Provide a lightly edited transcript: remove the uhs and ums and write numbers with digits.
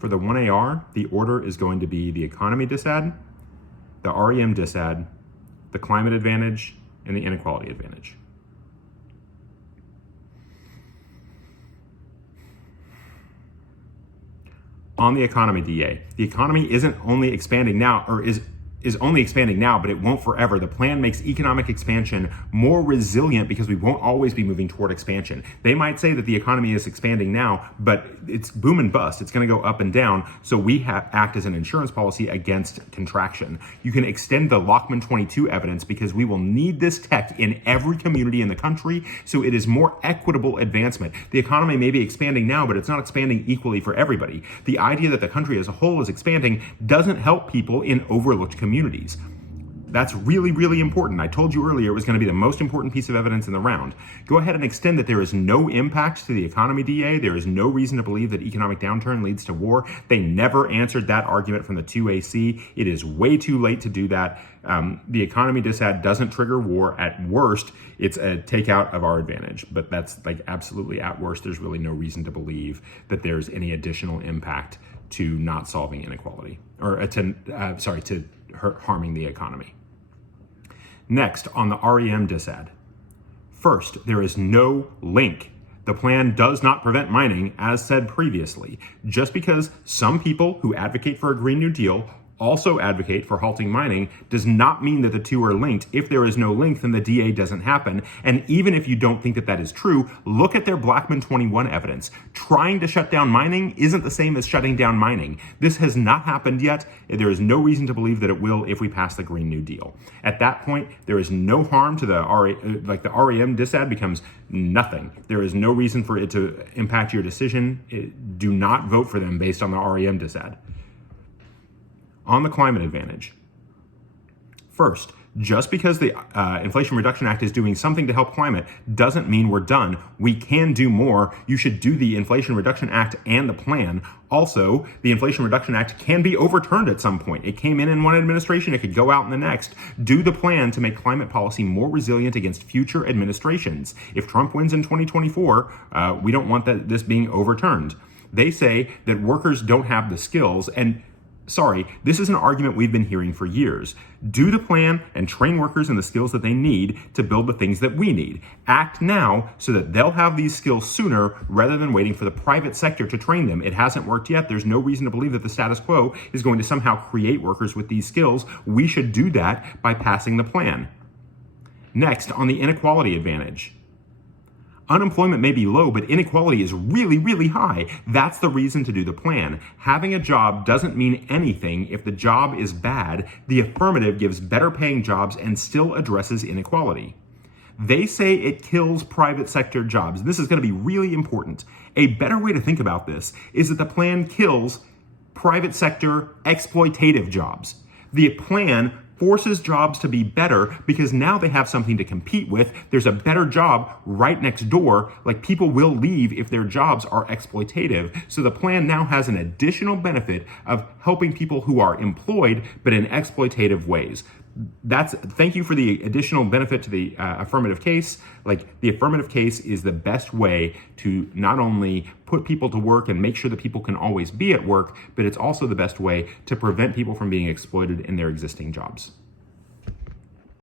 For the 1AR, the order is going to be the economy disad, the REM disad, the climate advantage, and the inequality advantage. On the economy DA, the economy isn't only expanding now, or is only expanding now, but it won't forever. The plan makes economic expansion more resilient because we won't always be moving toward expansion. They might say that the economy is expanding now, but it's boom and bust. It's going to go up and down. So we act as an insurance policy against contraction. You can extend the Lockman 22 evidence because we will need this tech in every community in the country. So it is more equitable advancement. The economy may be expanding now, but it's not expanding equally for everybody. The idea that the country as a whole is expanding doesn't help people in overlooked communities. That's really, really important. I told you earlier it was going to be the most important piece of evidence in the round. Go ahead and extend that there is no impact to the economy DA. There is no reason to believe that economic downturn leads to war. They never answered that argument from the 2AC. It is way too late to do that. The economy disad doesn't trigger war. At worst, it's a takeout of our advantage, but that's like absolutely at worst. There's really no reason to believe that there's any additional impact to not solving inequality or to harming the economy. Next, on the REM disad. First, there is no link. The plan does not prevent mining, as said previously. Just because some people who advocate for a Green New Deal also advocate for halting mining does not mean that the two are linked. If there is no link, then the DA doesn't happen. And even if you don't think that that is true, look at their Blackman 21 evidence. Trying to shut down mining isn't the same as shutting down mining. This has not happened yet. There is no reason to believe that it will if we pass the Green New Deal. At that point, there is no harm to the REM disad becomes nothing. There is no reason for it to impact your decision. Do not vote for them based on the REM disad. On the climate advantage. First, just because the Inflation Reduction Act is doing something to help climate doesn't mean we're done. We can do more. You should do the Inflation Reduction Act and the plan. Also, the Inflation Reduction Act can be overturned at some point. It came in one administration. It could go out in the next. Do the plan to make climate policy more resilient against future administrations. If Trump wins in 2024, we don't want this being overturned. They say that workers don't have the skills, and sorry, this is an argument we've been hearing for years. Do the plan and train workers in the skills that they need to build the things that we need. Act now so that they'll have these skills sooner rather than waiting for the private sector to train them. It hasn't worked yet. There's no reason to believe that the status quo is going to somehow create workers with these skills. We should do that by passing the plan. Next, on the inequality advantage. Unemployment may be low, but inequality is really, really high. That's the reason to do the plan. Having a job doesn't mean anything if the job is bad. The affirmative gives better paying jobs and still addresses inequality. They say it kills private sector jobs. This is going to be really important. A better way to think about this is that the plan kills private sector exploitative jobs. The plan forces jobs to be better because now they have something to compete with. There's a better job right next door. Like, people will leave if their jobs are exploitative. So the plan now has an additional benefit of helping people who are employed, but in exploitative ways. Thank you for the additional benefit to the affirmative case. Like, the affirmative case is the best way to not only put people to work and make sure that people can always be at work, but it's also the best way to prevent people from being exploited in their existing jobs.